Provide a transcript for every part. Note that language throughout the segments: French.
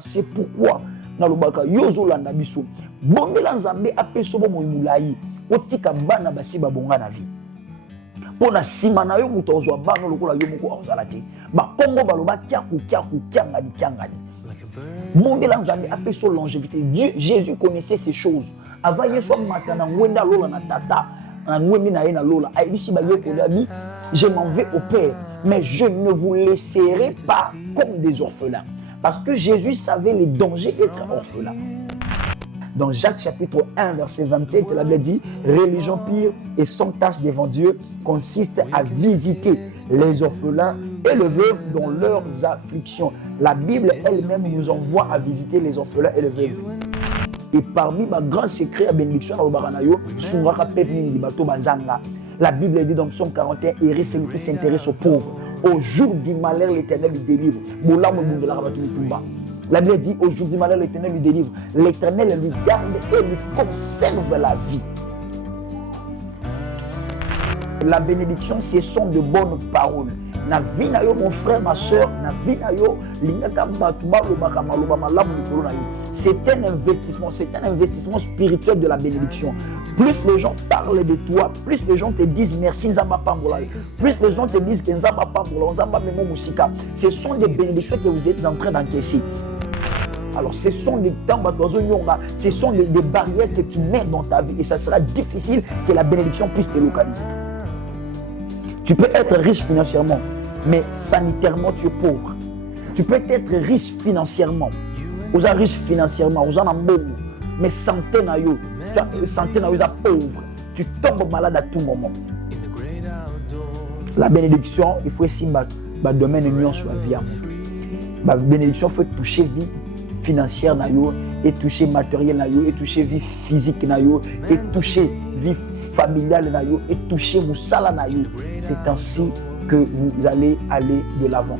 c'est pourquoi na lobaka yozolanda biso bombela nzambe apeso bo moimulai otika bana basi babonga na vie pona sima na yo muto ozwa bana lokola yo moko ozala te ba kongo baloba kiaku kiangani bombela nzambe apeso longévité. Dieu Jésus connaissait ces choses avant yeso matana ngwenda lola na tata na ngwemi na ye na lola aibisi ba ye kolabi je m'en vais au Père mais je ne vous laisserai pas comme des orphelins. Parce que Jésus savait les dangers d'être orphelin. Dans Jacques chapitre 1 verset 27, la Bible dit « Religion pure et sans tâche devant Dieu consiste à visiter les orphelins et les veuves dans leurs afflictions. » La Bible elle-même nous envoie à visiter les orphelins et les veuves. Et parmi ma grand secret à bénédiction, la Bible dit dans Psaume 41 « Heureux celui qui s'intéresse aux pauvres. Au jour du malheur, l'Éternel lui délivre. » La Bible dit au jour du malheur, l'Éternel lui délivre. L'Éternel lui garde et lui conserve la vie. La bénédiction, ce sont de bonnes paroles. Na vie na yo, mon frère, ma soeur, na vie na yo, c'est un investissement spirituel de la bénédiction. Plus les gens parlent de toi, plus les gens te disent merci Nzamba Pambola. Plus les gens te disent que Nzamba Pambola, Nzamba Memo Musika. Ce sont des bénédictions que vous êtes en train d'encaisser. Alors, ce sont des temps, ce sont des barrières que tu mets dans ta vie et ça sera difficile que la bénédiction puisse te localiser. Tu peux être riche financièrement, mais sanitairement, tu es pauvre. Tu peux être riche financièrement. Vous êtes riche financièrement, vous en avez beaucoup, mais santé na yo pauvre. Tu tombes malade à tout moment. La bénédiction, il faut essayer de domaine union sur la vie. La bénédiction, il faut toucher vie financière na yo, et toucher matériel na yo, et toucher vie physique na yo, et toucher vie familiale na yo, et toucher moussala na yo. C'est ainsi que vous allez aller de l'avant.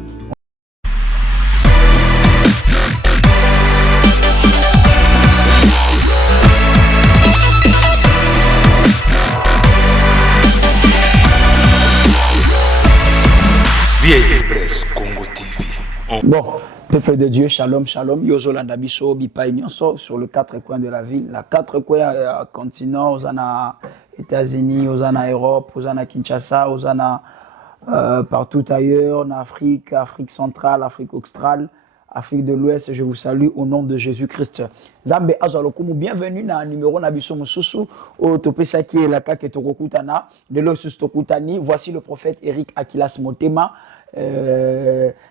Bon, peuple de Dieu, shalom, shalom. Yozolanda biso bipai nyonso sur le quatre coins de la ville. La quatre coins continent, aux États-Unis, aux Europe, aux Kinshasa, aux partout ailleurs, en Afrique, Afrique centrale, Afrique australe, Afrique de l'Ouest. Je vous salue au nom de Jésus-Christ. Zambe azalokumu, bienvenue dans le numéro Nabiso Mususu, au Topesa qui est la kake Tokokutana, de l'Osus Tokutani. Voici le prophète Eric Akilas Motema.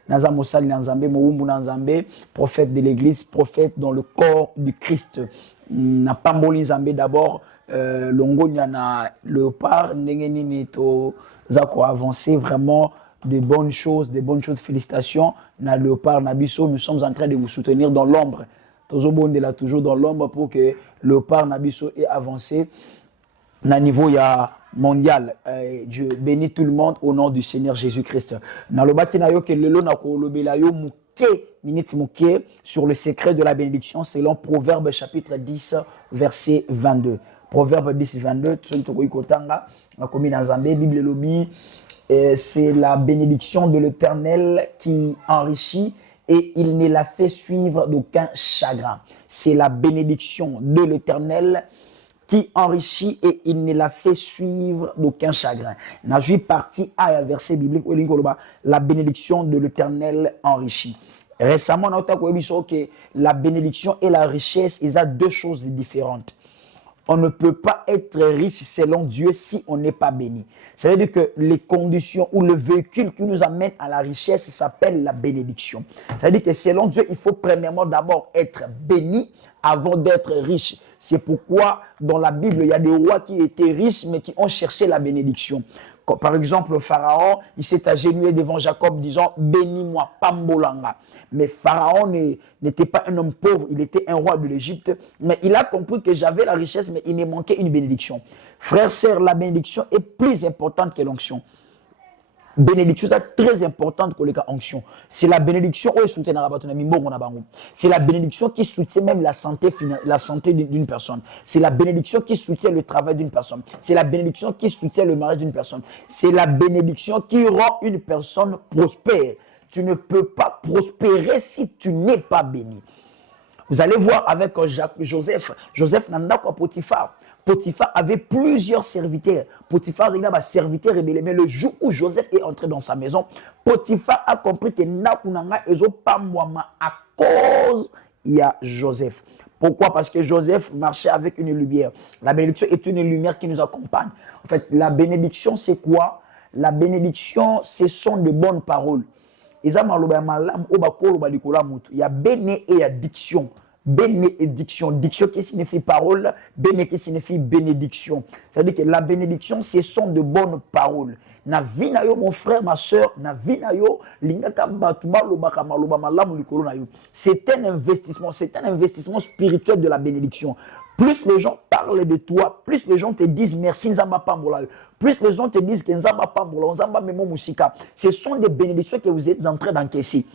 Nazamosali Nanzambe, Moumbu Nanzambe, prophète de l'église, prophète dans le corps du Christ. Na Pamboli Nzambe d'abord, Longonia na Léopard, Nengenini to Zako avancé vraiment de bonnes choses, félicitations. Na Léopard, Nabiso, nous sommes en train de vous soutenir dans l'ombre. Tozobonde là toujours dans l'ombre pour que Léopard, Nabiso ait avancé. Na niveau ya mondial, Dieu bénit tout le monde au nom du Seigneur Jésus-Christ. Nalobati na yo ke lelo na ko lobela yo muke sur le secret de la bénédiction selon Proverbe chapitre 10 verset 22. Proverbe 10 22 tsonto kotanga na komi na Nzambe Bible lobi c'est la bénédiction de l'Éternel qui enrichit et il ne la fait suivre d'aucun chagrin. C'est la bénédiction de l'Éternel qui enrichit et il ne la fait suivre d'aucun chagrin. Najui partie A, verset biblique, la bénédiction de l'Éternel enrichit. Récemment, on a vu que la bénédiction et la richesse, ils ont deux choses différentes. On ne peut pas être riche selon Dieu si on n'est pas béni. Ça veut dire que les conditions ou le véhicule qui nous amène à la richesse s'appelle la bénédiction. Ça veut dire que selon Dieu, il faut premièrement d'abord être béni avant d'être riche. C'est pourquoi dans la Bible, il y a des rois qui étaient riches mais qui ont cherché la bénédiction. Par exemple, le Pharaon, il s'est agenouillé devant Jacob disant « Bénis-moi, Pambolanga ». Mais Pharaon n'était pas un homme pauvre, il était un roi de l'Égypte. Mais il a compris que j'avais la richesse, mais il me manquait une bénédiction. Frères, sœurs, la bénédiction est plus importante que l'onction. Bénédiction, c'est très importante que l'onction. C'est la bénédiction, c'est la bénédiction qui soutient même la santé d'une personne. C'est la bénédiction qui soutient le travail d'une personne. C'est la bénédiction qui soutient le mariage d'une personne. C'est la bénédiction qui rend une personne prospère. tu ne peux pas prospérer si tu n'es pas béni. Vous allez voir avec Joseph n'a quoi Potiphar. Potiphar avait plusieurs serviteurs. Potiphar avait un serviteur rebelle. Mais le jour où Joseph est entré dans sa maison, Potiphar a compris que Nakunanga ezo pas moi à cause il y a Joseph. Pourquoi? Parce que Joseph marchait avec une lumière. La bénédiction est une lumière qui nous accompagne. En fait, la bénédiction, c'est quoi? La bénédiction, ce sont de bonnes paroles. Il y a béné et il y a diction. Bénédiction. Diction qui signifie parole, béné qui signifie bénédiction. C'est-à-dire que la bénédiction, ce sont de bonnes paroles. Na vie na yo, mon frère, ma soeur, na vie na yo, c'est un investissement spirituel de la bénédiction. Plus les gens parlent de toi, plus les gens te disent merci Nzamba Pambola. Plus les gens te disent que Nzamba Pambola, Nzamba Memo Musika. Ce sont des bénédictions que vous êtes en train d'encaisser.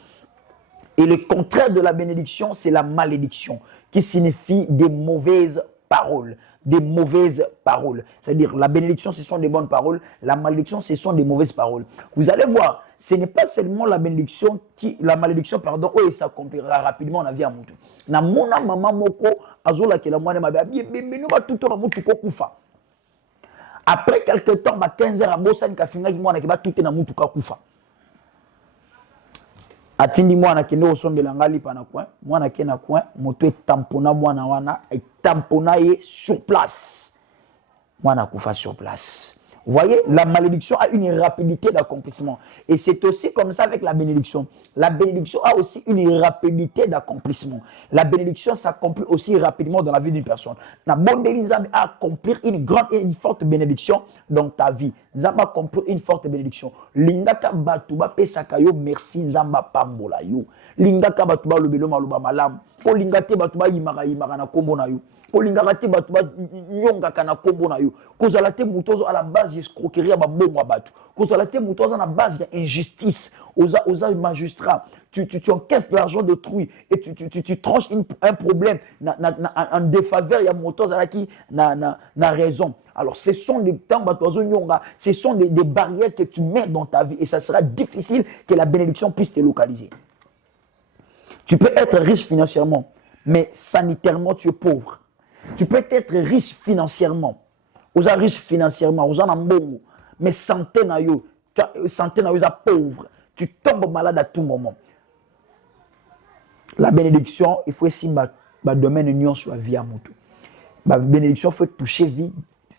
Et le contraire de la bénédiction, c'est la malédiction, qui signifie des mauvaises paroles. Des mauvaises paroles. C'est-à-dire, la bénédiction, ce sont des bonnes paroles. La malédiction, ce sont des mauvaises paroles. Vous allez voir, ce n'est pas seulement la malédiction, où ça s'accomplira rapidement dans la vie à Moutou. Na mona maman moko, azola ke la moine mabe, tout le monde kufa. Après quelques temps, 15 heures, à Bosan, Kafinga, qui m'a tout est dans Moutou kufa. Atindi mwana kende osombela ngali pana coin mwana kena coin moto etampona mwana wana etampona ye sur place mwana kufa sur place. Vous voyez, la malédiction a une rapidité d'accomplissement. Et c'est aussi comme ça avec la bénédiction. La bénédiction a aussi une rapidité d'accomplissement. La bénédiction s'accomplit aussi rapidement dans la vie d'une personne. Na bonne Nzambe a accomplir une grande et une forte bénédiction dans ta vie. Nzamba accomplir une forte bénédiction. Lingaka batuba pesaka yo merci Nzamba pambola yo. Lingaka batuba lobelo maloba malam. Ko lingate batuba yimaka na kombo na yo. Kolingaka batuba nyonga kana kombo na yo. Kozala te mutozo à la base escroquerie ba bongo batu. Kozala te mutozo na base injustice. Oza magistrat. Tu encaisses de l'argent d'autrui et tu tranches un problème en défaveur ya mutozo qui na raison. Alors ce sont des temps batozo nyonga, ce sont des barrières que tu mets dans ta vie et ça sera difficile que la bénédiction puisse te localiser. Tu peux être riche financièrement, mais sanitairement tu es pauvre. Tu peux être riche financièrement. Vous êtes riche financièrement, vous en avez bon, mais santé na yo pauvre. Tu tombes malade à tout moment. La bénédiction, il faut essayer de domaine union sur la vie à moto. La bénédiction, il faut toucher vie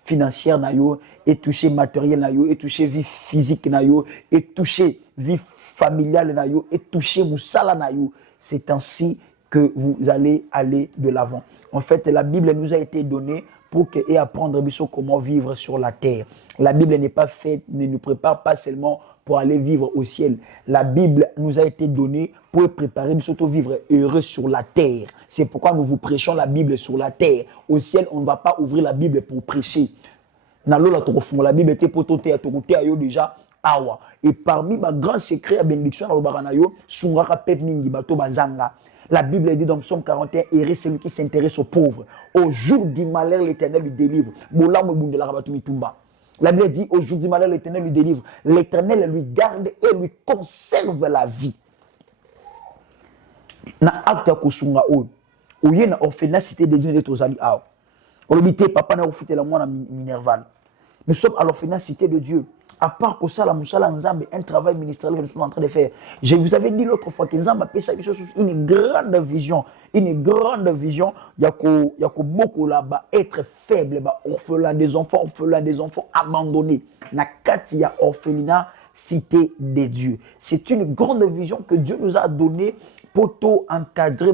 financière na yo, et toucher matériel na yo, et toucher vie physique na yo, et toucher vie familiale na yo, et toucher moussala na yo. C'est ainsi que vous allez aller de l'avant. En fait, la Bible nous a été donnée pour apprendre comment vivre sur la terre. La Bible n'est pas faite, ne nous prépare pas seulement pour aller vivre au ciel. La Bible nous a été donnée pour préparer surtout vivre heureux sur la terre. C'est pourquoi nous vous prêchons la Bible sur la terre. Au ciel, on ne va pas ouvrir la Bible pour prêcher. La Bible était pour déjà. Awa. Et parmi les grands secrets à bénédiction dans le baranayo, sungaka pep mingi bato bazanga. La Bible dit dans Psaume 41, et celui qui s'intéresse aux pauvres. Au jour du malheur, l'Éternel lui délivre. La Bible dit, au jour du malheur, l'Éternel lui délivre. L'Éternel lui garde et lui conserve la vie. Na acte kusunga o. Oye na orphelinat cité de Dieu de Tozali ao. Olobité papa na ofute la mwana Minerval. Nous sommes à l'orphelinat cité de Dieu. À part que ça, un travail ministériel que nous sommes en train de faire. Je vous avais dit l'autre fois que Nzamba a une grande vision. Une grande vision. Il y a beaucoup là-bas, être faible, orphelin des enfants abandonnés. Il y a orphelinat, cité des dieux. C'est une grande vision que Dieu nous a donnée pour tout encadrer.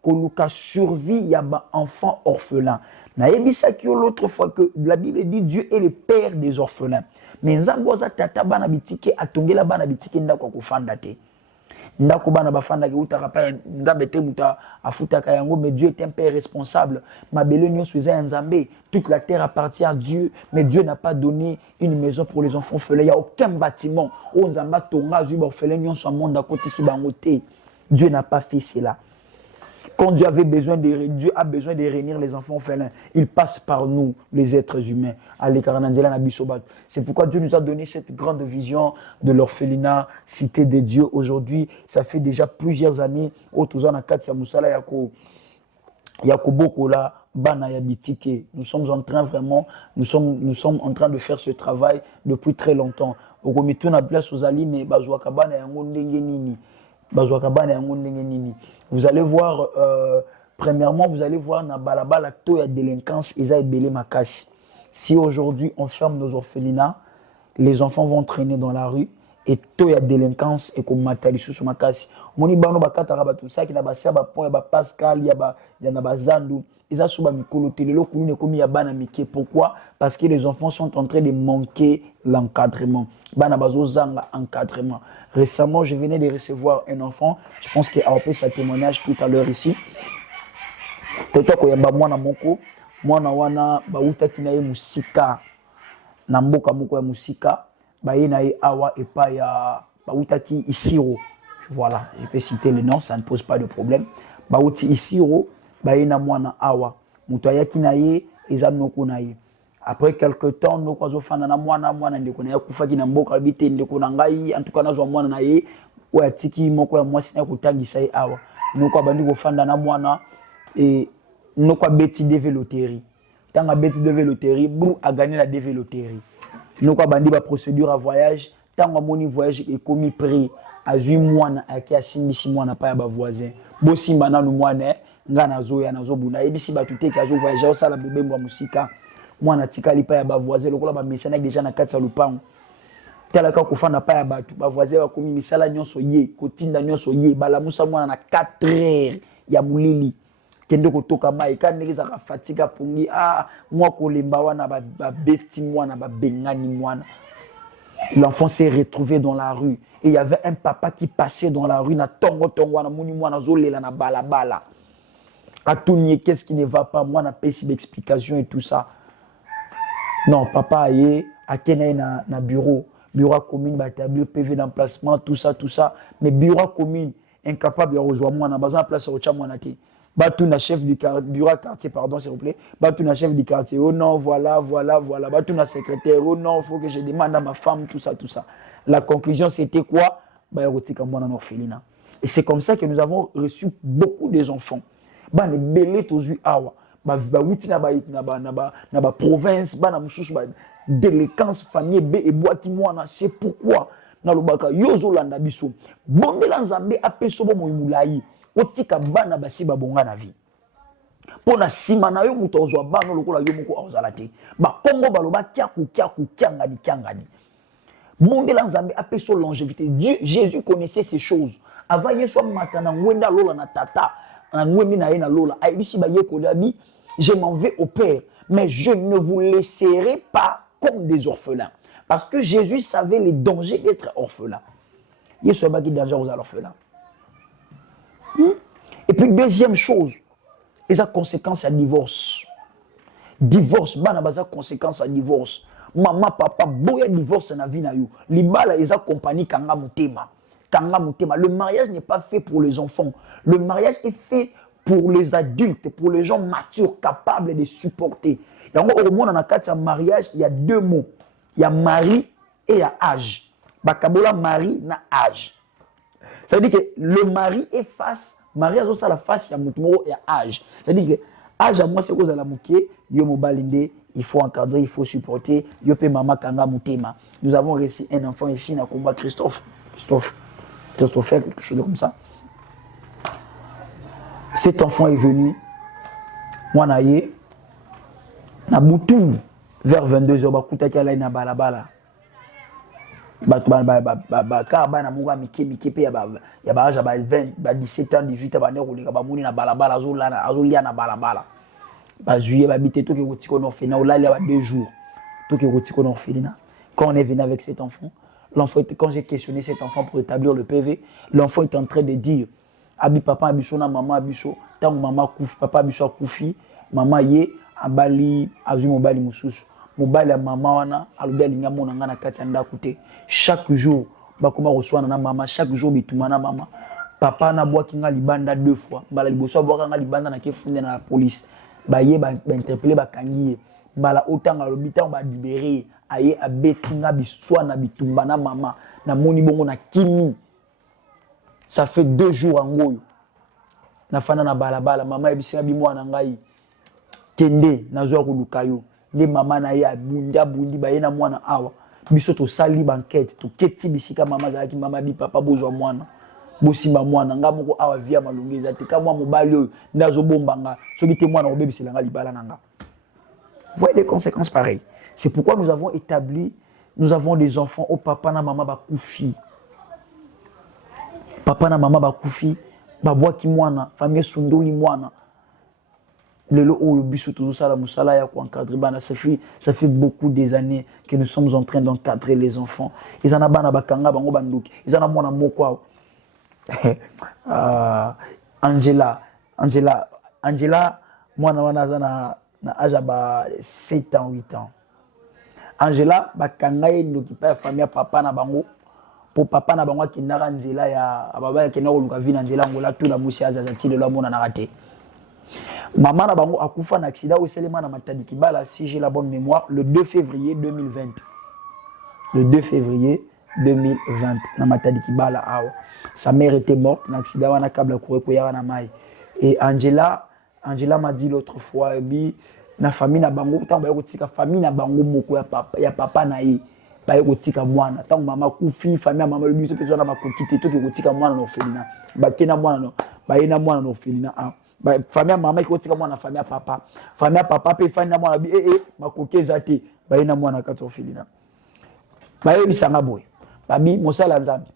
Qu'on a survie, il y a enfants orphelins. L'autre fois que la Bible dit Dieu est le père des orphelins. Mais Nzamboza tata bana bitike atongela bana bitike ndako kufanda te. Ndako bana bafanda ke utaka pa ndabete muta afuta kayango, mais Dieu est un père responsable. Mabele nyonso eza Nzambe, toute la terre appartient à Dieu, mais Dieu n'a pas donné une maison pour les enfants orphelins. Il y a aucun bâtiment où Nzamba tonga zu orphelin nyonso monde à côté si bango te. Dieu n'a pas fait cela. Quand Dieu a besoin de réunir les enfants orphelins, il passe par nous, les êtres humains. C'est pourquoi Dieu nous a donné cette grande vision de l'orphelinat, cité de Dieu aujourd'hui. Ça fait déjà plusieurs années. Nous sommes en train vraiment, nous sommes en train de faire ce travail depuis très longtemps. Vous allez voir, premièrement, vous allez voir na balabala to ya délinquance eza ebele makasi. Si aujourd'hui on ferme nos orphelinats, les enfants vont traîner dans la rue et to ya délinquance et comme matalisu sur makasi. Moni bano bakata rabatu ça qui na ba saba point ba Pascal ya na bazandu eza suba mikolo telelo kuni komi ya bana mike. Pourquoi? Parce que les enfants sont en train de manquer l'encadrement. Bana bazo zanga encadrement. Récemment, je venais de recevoir un enfant, je pense qu'il a appelé sa témoignage tout à l'heure ici. Toto ko yamba mwana moko, mwana wana bauta kinaye musika. Na mboka moko ya musika, ba ye na ye awa epa ya bauta ki Isiro. Voilà, je peux citer le nom, ça ne pose pas de problème. Bauti Isiro, ba ye na mwana awa. Muto ya kinaye eza noko na ye. Après quelques temps, nous avons fait un mois, ndeko na kufa ki na mboka bite ndeko na ngai en tout cas nazo mwana na ye wa tiki moko ya mwasi na kutangisa ye awa. Nous ko bandi ko fanda na mwana et nous ko beti de veloterie. Tanga beti de veloterie, bou a gagné la de veloterie. Nous ko bandi ba procédure à voyage, tanga moni voyage et commis prix à 8 mois na aki asimbisi mwana pa ya ba voisin. Bo simba na nu mwana nga nazo ya nazo buna ebisi batute ki azo voyager au sala bebe mwa musika. Mwana tikali pa ya ba voisin lokola ba mesana déjà na kati ya lupango talaka ko fana pa ya batu ba voisin ba komi misala nyonso ye kotinda nyonso ye bala musa mwana na 4 heures ya mulili kende ko toka mai kan nekeza ka fatiga pungi mwa ko lemba wana ba beti mwana ba bengani mwana. L'enfant s'est retrouvé dans la rue et il y avait un papa qui passait dans la rue na tongo wana muni mwana zolela na balabala atounie qu'est-ce qui ne va pas mwana pesi d'explication et tout ça. Non, papa aye, a na bureau commune, ba établir PV d'emplacement, tout ça. Mais bureau commune, incapable de rejoindre moi, na bazan place au chamonati. Ba tout na chef du quartier, bureau quartier, pardon, s'il vous plaît. Ba tout na chef du quartier, oh non, voilà. Ba tout na secrétaire, oh non, faut que je demande à ma femme, tout ça. La conclusion, c'était quoi? Ba erotika mwana na orphelinat. Et c'est comme ça que nous avons reçu beaucoup des enfants. Ba ne belé tozu awa. Ba wuti na ba province ba na mususu ba délinquance famille B et boati mwana. C'est pourquoi na lobaka yozo landa biso bondela nzambe apeso bo moyimulayi otika bana basi babonga na vie pona sima na yo muto ozwa bana lokola yo moko ozala te ba kombo baloba kyaku kyangani bondela nzambe apeso longévité. Dieu Jésus connaissait ces choses avant yeso matana ngwenda lola na tata na ngwemi na ye na lola ayebisi ba yekolabi. Je m'en vais au Père, mais je ne vous laisserai pas comme des orphelins. Parce que Jésus savait les dangers d'être orphelin. Il y a ce qui danger aux orphelins. Et puis, deuxième chose, il y a conséquence à divorce. Divorce, il y a conséquence à divorce. Maman, papa, boya divorce na vie na yo. Libala, il y a compagnie kanga mutema. Le mariage n'est pas fait pour les enfants. Le mariage est fait pour les adultes, pour les gens matures, capables de supporter. Et au moins, dans le cas de mariage, il y a deux mots. Il y a mari et il y a âge. Bakabola mari na âge. Ça veut dire que le mari est face, mari a aussi la face, il y a mutmo et âge. Ça veut dire que âge à moi, c'est quoi la mouké, yo mobalinde, il faut encadrer, il faut supporter, yo pe mama kanga mutema. Nous avons réussi un enfant ici, na combat Christophe fait quelque chose comme ça. Cet enfant est venu, moi naye, na boutou, vers 22h, bakuta kia la na balabala. Car na munga mike pe ya ba âge ba 20, ba 17 ans, 18 ans, ba neko leka ba muni na balabala, azolia na balabala. Ba juillet, ba bité, tout ke rotiko na orphelinat, ou là il y a 2 jours, tout ke rotiko na orphelinat. Quand on est venu avec cet enfant, quand j'ai questionné cet enfant pour établir le PV, l'enfant est en train de dire abi papa abiso na maman abiso tango maman kufi papa abiso akufi maman ye abali azui mobali mususu mobali ya maman wana alobi alinga mona nga na kati ya ndako te chaque jour bakoma reçoit na maman chaque jour bituma na maman papa na bois qui nga libanda 2 fois mbala liboso bois nga libanda na ke funde na la police ba ye ba interpeller ba kangiye mbala otanga lobita ba libérer aye abetinga biswa na bitumba na mama na moni bongo na kimi. Ça fait 2 jours en ngoyo na fana na balabala mama ebisinga bimwana ngai kende nazwa kulukayo nde mama na ye bundi ba ye na mwana awa biso to sali banquette to keti bisika mama zaki mama bi papa bozwa mwana bosimba mwana nga moko awa via malongeza te ka mwa mobali oyo ndazo bombanga soki te mwana obebisela nga libala nanga. Voyez les conséquences pareilles. C'est pourquoi nous avons des enfants au papa na mama bakufi. Papa na mama bakufi babwa ki mwana famille sundoli mwana lelo oyo biso tozo sala musala ya ko encadrer bana. Ça fait beaucoup des années que nous sommes en train d'encadrer les enfants. Ils en a bana bakanga bango banduki ils en a mwana moko Angela mwana wana zana na âge ba 7 ans 8 ans. Angela bakanga ye ndoki pa famille papa na bango pour papa na bango kinara nzela ya baba ke na koluka vina nzela ngola tout la musi azaza ti de la mona na raté. Maman na bango akufa na accident au Selema na Matadi Kibala si j'ai la bonne mémoire le 2 février 2020. Le 2 février 2020 na Matadi Kibala awa. Sa mère était morte na accident wana kabla courir koya na mai. Et Angela m'a dit l'autre fois bi na famille na bango tamba yotika famille na bango moko ya papa na ye ba yotika mwana tango mama kufi famille ya mama lobi to pe na makokite to yotika mwana no felina ba kena mwana no ba yena mwana no felina ba famille ya mama yotika mwana famille ya papa pe famille na mwana bi makokeza te ba yena mwana kato felina ba ye bisanga boy ba bi mosala nzambe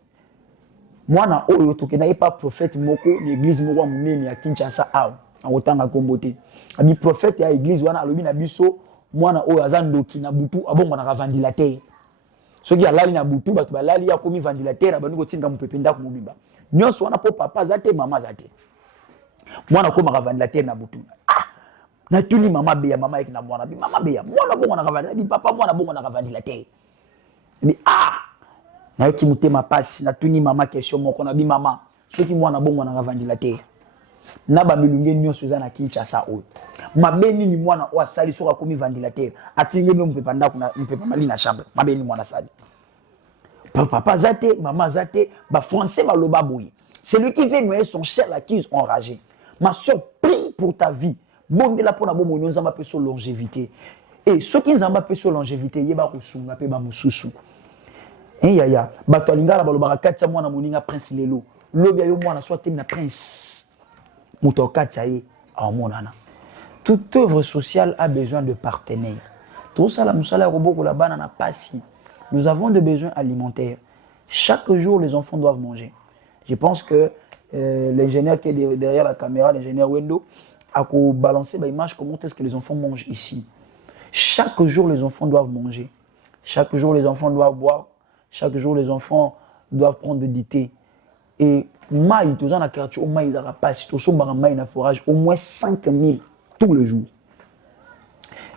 mwana oyo tokena ye pa prophète moko ni église moko munene ya Kinshasa awa angotanga kombote abi prophète ya église wana alobi na biso mwana oyo azandoki na butu abongo na ventilateur soki alali na butu bato balali ya komi ventilateur abandi kotinga mupependa ko mobimba nyonso wana po papa zate mama zate mwana ko maka ventilateur na butu na tuni mama beya mama ek na mwana bi mama beya mwana bongo na ventilateur bi papa mwana bongo na ventilateur bi na yoki mutema pasi na tuni mama question moko na bi mama soki mwana bongo na ventilateur na ba milunge nyonso za na Kinshasa oyo mabeni ni mwana o asali soka komi ventilateur atinge me mpepa ndako na mpepa mali na chambre mabeni mwana sali papa zate mama zate ba français ba loba boyi celui qui veut noyer son cher l'acquise enragé ma soeur prie pour ta vie bondela pona bo monyo nzamba pe so longévité et ceux qui nzamba pe so longévité yeba ko sunga pe ba mususu yaya bato alingala ba loba katya mwana moninga prince lelo lobi yo mwana soit na prince. Toute œuvre sociale a besoin de partenaires. Tout ça, nous avons des besoins alimentaires. Chaque jour, les enfants doivent manger. Je pense que l'ingénieur qui est derrière la caméra, l'ingénieur Wendo, a balancé l'image comment est-ce que les enfants mangent ici. Chaque jour, les enfants doivent manger. Chaque jour, les enfants doivent boire. Chaque jour, les enfants doivent prendre du thé. Et maï, tous en quartier, au maï, ils passent, tous en maï, na forage, au moins 5000 tous les jours.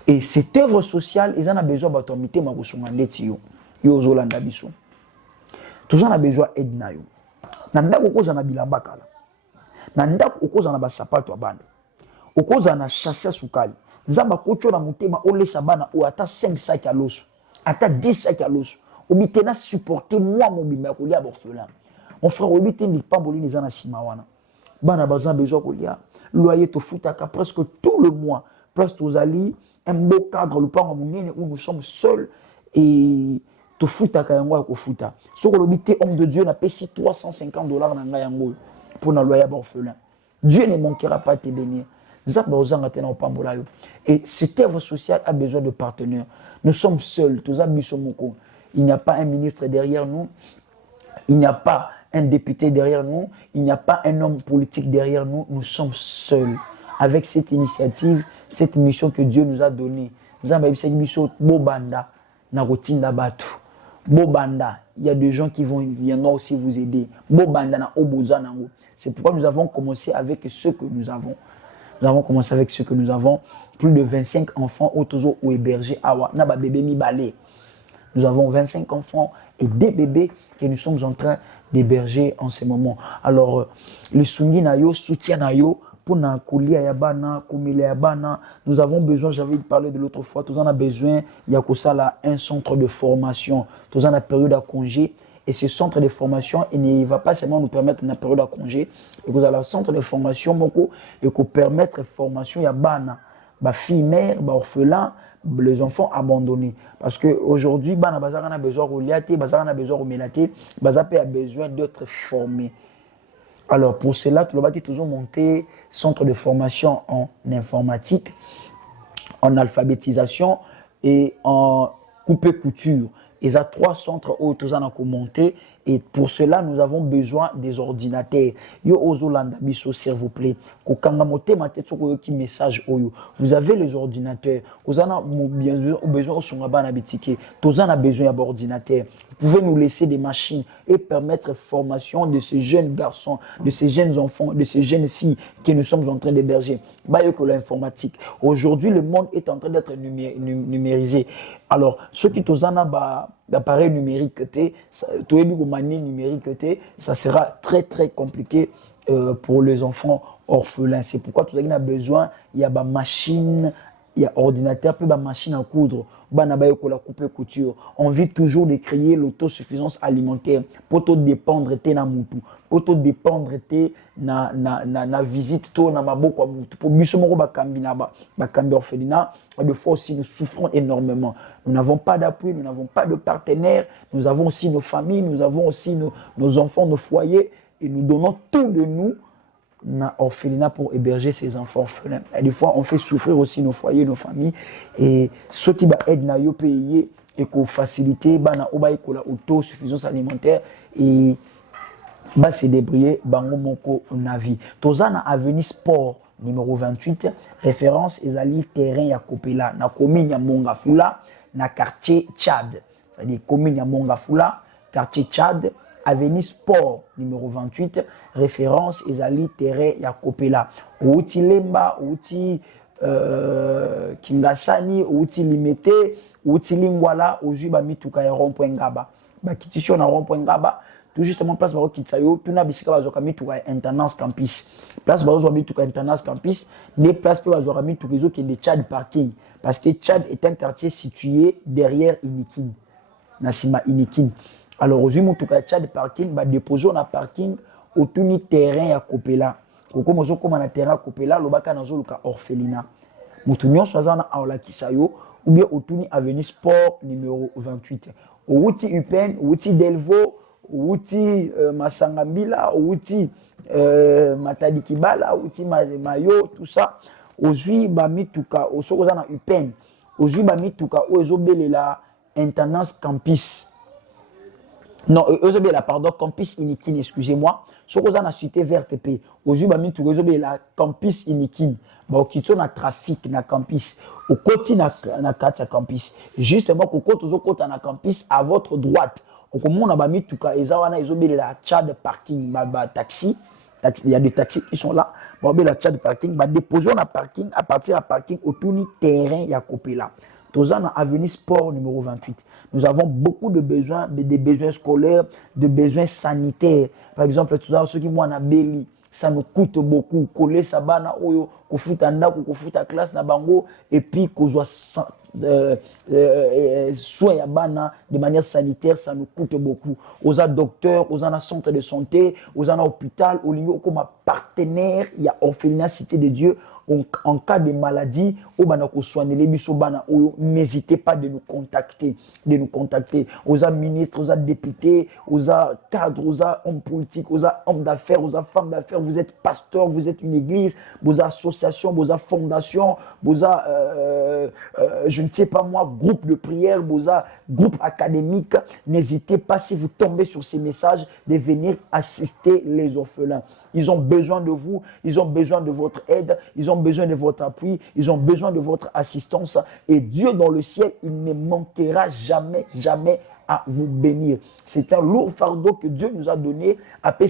Et cette œuvre sociale, ils en ont besoin d'autorité, ma gossongande tiyo, yo zolanda biso. Tous en a besoin d'aide na yo. Nanda ko za na bilamba kala. Nanda ko za na basapato abanda. Oko za na chasse sukali. Zamba kocho na mutema ole sabana o ata 5 sacs à l'os. Ata 10 sacs à l'os. Obitena supporter moi mon bimba ko lia borfelin. Mon frère, il y a des gens qui ont besoin de loyer to futaka presque tout le mois. Presque aux alliés, un beau cadre, le plan où nous sommes seuls et to futaka yango ko futa. Sur le bité homme de Dieu n'a payé $350 pour un loyer orphelin. Dieu ne manquera pas de te bénir. Et cette œuvre sociale a besoin de partenaires. Nous sommes seuls. Il n'y a pas un ministre derrière nous. Il n'y a pas un député derrière nous, il n'y a pas un homme politique derrière nous, nous sommes seuls. Avec cette initiative, cette mission que Dieu nous a donnée. Bobanda, il y a des gens qui viendront aussi vous aider. C'est pourquoi nous avons commencé avec ce que nous avons. Nous avons commencé avec ce que nous avons. Plus de 25 enfants autour ou hébergés. Nous avons 25 enfants et des bébés que nous sommes en train d'héberger en ce moment. Alors, le sungi na yo, soutien na yo, pour na kolia ya bana, komile ya bana, nous avons besoin, j'avais parlé de l'autre fois, tous en a besoin, il y a un centre de formation, tous en a période à congé, et ce centre de formation, il ne va pas seulement nous permettre une période à congé, et vous avez un centre de formation, et qu'on permettre la formation ya bana, ba fille mère, ba orphelin, les enfants abandonnés. Parce qu'aujourd'hui, bana bazar a besoin de liaté, bazar a besoin de mélaté, bazar a besoin d'être formé. Alors, pour cela, tu vas toujours monter centre de formation en informatique, en alphabétisation et en coupe-couture. Il y a 3 centres où tu as monté. Et pour cela, nous avons besoin des ordinateurs. Yo ozolanda biso, s'il vous plaît. Vous avez les ordinateurs. Vous en avez besoin d'ordinateurs. Vous pouvez nous laisser des machines et permettre la formation de ces jeunes garçons, de ces jeunes enfants, de ces jeunes filles que nous sommes en train d'héberger. L'informatique. Aujourd'hui, le monde est en train d'être numérisé. Alors, ceux qui ont d'appareils numériques, ça sera très très compliqué pour les enfants orphelins. C'est pourquoi tout le monde a besoin, il y a des machines, il y a ordinateur, puis des machines à coudre, la coupe-couture. On vit toujours de créer l'autosuffisance alimentaire pour tout dépendre de na mutu, pour tout dépendre de na visite to na maboko mutu. Pour bisomoro bakambi orphelinat, des fois aussi nous souffrons énormément. Nous n'avons pas d'appui, nous n'avons pas de partenaires, nous avons aussi nos familles, nous avons aussi nos enfants, nos foyers, et nous donnons tout de nous na orphelinat pour héberger ces enfants orphelins. Et des fois, on fait souffrir aussi nos foyers, nos familles. Et ceux qui aident na yo payer et qu'on faciliter na autosuffisance alimentaire et se débrouiller bango moko na vie. Tozana Avenue Sport numéro 28, référence ezali terrain ya Kopela na commune ya Mongafula na quartier Tchad. C'est-à-dire commune ya Mongafula, quartier Tchad. Avenue Sport numéro 28, référence ezali terrain ya Kopela. Outi Lemba, outi Kingasani, outi Limete, outi Lingwala, ozu ba mituka ya rond-point Ngaba. Ba kitisio na rond-point Ngaba, tout justement place ba kitsayo, tuna bisika bazoka mituka ya Internace Campus. Place bazoka mituka Internace Campus, des places pour bazoka mituka zo qui est de Tchad Parking parce que Tchad est un quartier situé derrière Inikin. Nasima Inikin. Alors, aujourd'hui, mon Tchad parking, bah déposer na parking au tuni terrain à Kopela. Koko mozo comme na terrain à Kopela, lo baka nazo luka orphelinat. Mutunyo swazana aola kisayo ou bien au tuni Avenue Sport numéro 28. Au outil Upen, outil Delvo, outil Masangambila, outil Matadi Kibala, outil Mayo, tout ça. Aujourd'hui, ba mituka, au sokozana Upen. Aujourd'hui, ba mituka, ozobelela Internace Campus. Non, pardon, Campus Inikin, excusez-moi. Ce qu'on a cité VRTP, aujourd'hui, tout réseau la Campus Inikin. Bon, qui sont na trafic na campus, au côté na campus. Justement, au côté na campus, à votre droite. Au comment on a mis tout cas, ils ont la Tchad parking, taxi. Il y a des taxis qui sont là. Bon, la Tchad parking, déposons la parking, à partir de parking, au tout terrain, il y a coupé là. Tozana Avenue Sport numéro 28. Nous avons beaucoup de besoins, des besoins scolaires, des besoins sanitaires. Par exemple, ceux qui ont un belly, ça nous coûte beaucoup. Coller ça bana oyo, ko futa ndako, ko futa classe na bango, et puis ko soins ya bana de manière sanitaire, ça nous coûte beaucoup. Aux docteurs, aux centres de santé, aux hôpital, au lieu comme partenaire, il y a orphelinat Cité de Dieu. En cas de maladie, n'hésitez pas de nous contacter, aux ministres, aux députés, aux cadres, aux hommes politiques, aux hommes d'affaires, aux femmes d'affaires. Vous êtes pasteur, vous êtes une église, vos associations, vos fondations, vos je ne sais pas moi, groupe de prière, vos groupe académique. N'hésitez pas, si vous tombez sur ces messages, de venir assister les orphelins. Ils ont besoin de vous, ils ont besoin de votre aide, ils ont besoin de votre appui, ils ont besoin de votre assistance. Et Dieu dans le ciel, il ne manquera jamais, jamais à vous bénir. C'est un lourd fardeau que Dieu nous a donné afin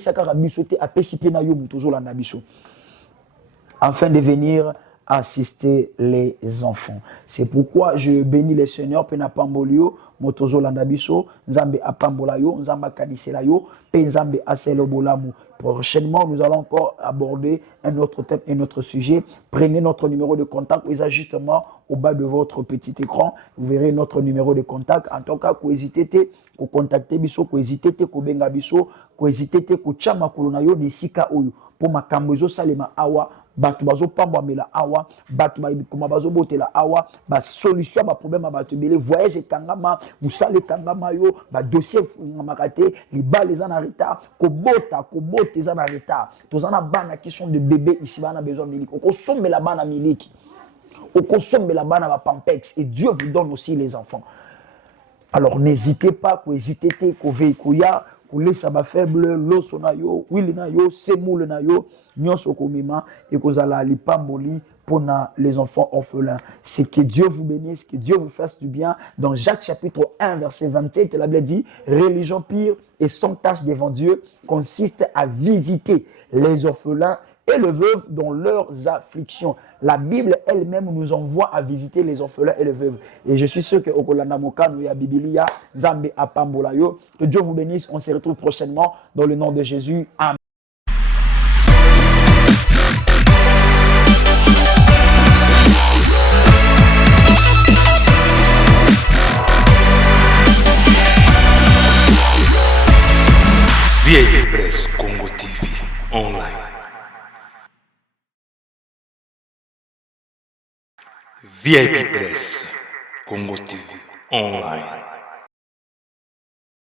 de venir assister les enfants. C'est pourquoi je bénis le Seigneur, pe na pambolio, motozo landabiso, nzambe apambola yo, nzambe akanisela yo, pe nzambe aselo bolamu. Prochainement, nous allons encore aborder un autre thème, un autre sujet. Prenez notre numéro de contact, vous êtes justement au bas de votre petit écran. Vous verrez notre numéro de contact. En tout cas, n'hésitez pas à contacter biso, n'hésitez pas à benga biso, n'hésitez pas à chama kolona yo nesika oyo. Pour ma kambezo salema awa, batu bazo pamba mela awa, batu kuma bazo botela awa, ba solution ba problème ba tu belé voyage kangama, musale kangama yo, ba dossier ngamakate, les balles les en retard, kobota les en retard. Tous en bana qui sont de bébés ici bana besoin miliki. On consomme la bana miliki. On consomme la bana ba pampex et Dieu vous donne aussi les enfants. Alors n'hésitez pas, n'hésitez pas, kouya laisse ba faible loso na yo wili na yo semoule na yo nyonso komima et kozala lipamboli pour les enfants orphelins. C'est que Dieu vous bénisse, que Dieu vous fasse du bien. Dans Jacques chapitre 1 verset 27, la Bible dit religion pure et sans tâche devant Dieu consiste à visiter les orphelins et les veuves dans leurs afflictions. La Bible elle-même nous envoie à visiter les orphelins et les veuves. Et je suis sûr que Okolanda Mokano ya Bibilia, Zambe Apambolayo, que Dieu vous bénisse. On se retrouve prochainement dans le nom de Jésus. Amen. VIP Press Congo TV Online. VIP Press Congo TV Online.